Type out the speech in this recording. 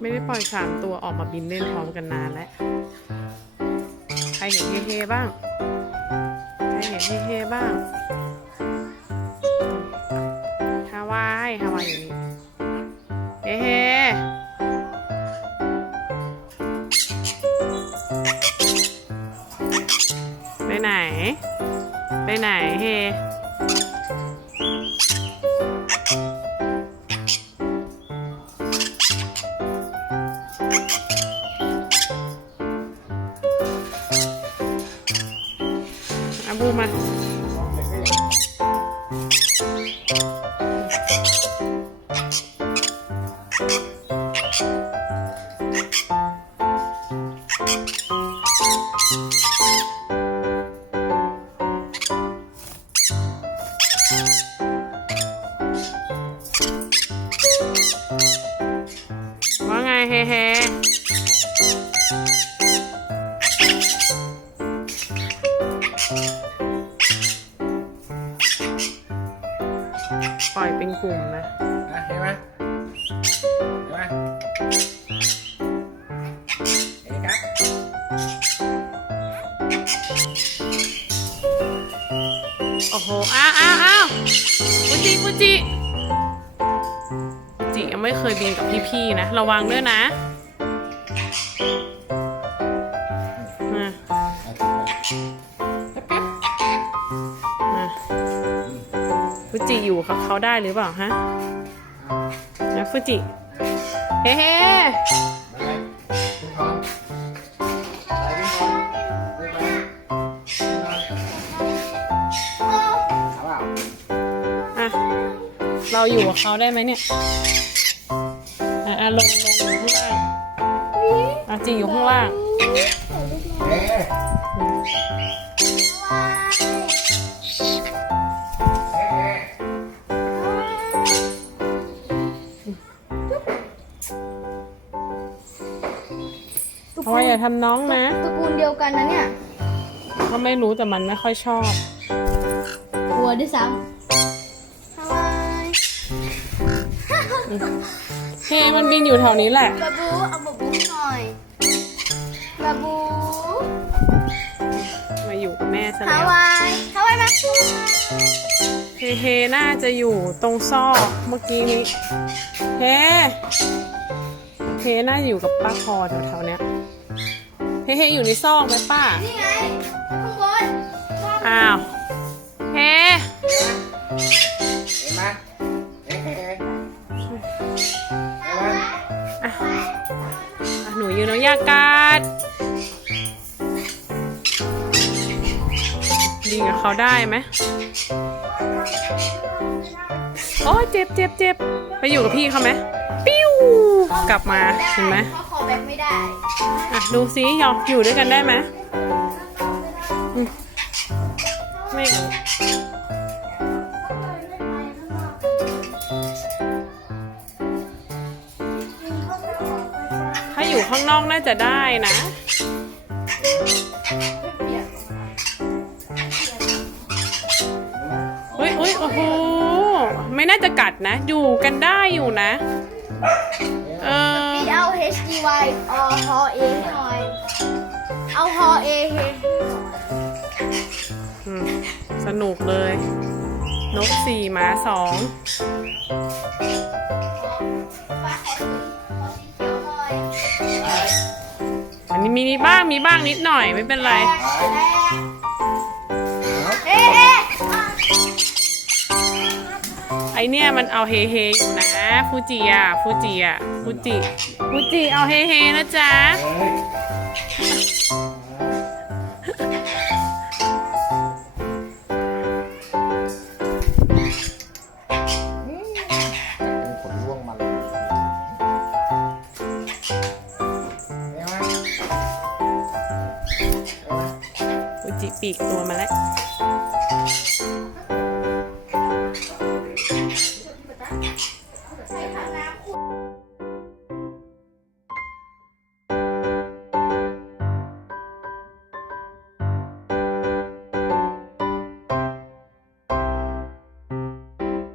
ไม่ได้ปล่อยสามตัวออกมาบินเล่นพร้อมกันนานแล้ว ใครเห็นเฮๆบ้าง ใครเห็นเฮๆบ้าง ฮาวาย ฮาวายอยู่นี่เฮเฮไปไหน ไปไหนเฮ อาบูมาว่า กลุ่มนะนะเห็นไหมเห็นไหมเห็นครับโอ้โหอ้าวอ้าวอ้าวฟูจิฟูจิฟูจิยังไม่เคยบินกับพี่ๆนะ ระวังด้วยนะ จิอยู่กับเขาได้หรือเปล่าฮะนะฟูจิ เฮ้เฮ้เราอยู่กับเขาได้ไหมเนี่ย อะอะลงลงอยู่ข้างล่างอะจีอยู่ข้างล่าง อย่าทำน้องนะตระกูลเดียวกันนะเนี่ยก็ไม่รู้แต่มันไม่ค่อยชอบกลัวด้วยซ้ำทำไมเฮ้มันบินอยู่แถวนี้แหละ บาบูเอาบาบูหน่อยบาบูมาอยู่กับแม่ซะฮาแล้ววายฮาวายมาเฮเฮน่าจะอยู่ตรงซอกเมื่อกี้นี้เฮเฮน่าจะอยู่กับป้าพอแถวๆเนี้ย เฮเฮอยู่ในซอกไหมป้า นี่ไงข้างบนอ้าวเฮเห็นไหมเอ๊ะเอ๊ะเอ๊ะเห็นไหมอะอะหนูยืนน้องยากาศดีกับเขาได้ไหมโอ้ยเจ็บเจ็บเจ็บไปอยู่กับพี่เขาไหมปิ้ว กลับมาเห็นไหมเพราะคอ แบ็คไม่ได้อะดูซิยอมอยู่ด้วยกันได้ไหมอืมไม่ถ้าอยู่ข้างนอกน่าจะได้นะอุ้ยอุ้ยโอ้โหไม่น่าจะกัดนะ อยู่กันได้อยู่นะ เออพี่เอา H D Y เอาฮอเอให้หน่อย เอาฮอเอให้หน่อยอืมสนุกเลย นกสี่หมาสองป้าขอสีขอสีเขียวหน่อยอันนี้มีบ้างมีบ้างนิดหน่อยไม่เป็นไรเเนี่ยมันเอาเฮเฮอยู่นะฟูจิอะฟูจิอะฟูจิฟูจิเอาเฮเฮนะจ๊ะเฮ้ยเป็นขนร่วงมาเลยเห็นไหมเห็นไหมฟูจิปีกตัวมาแล้ว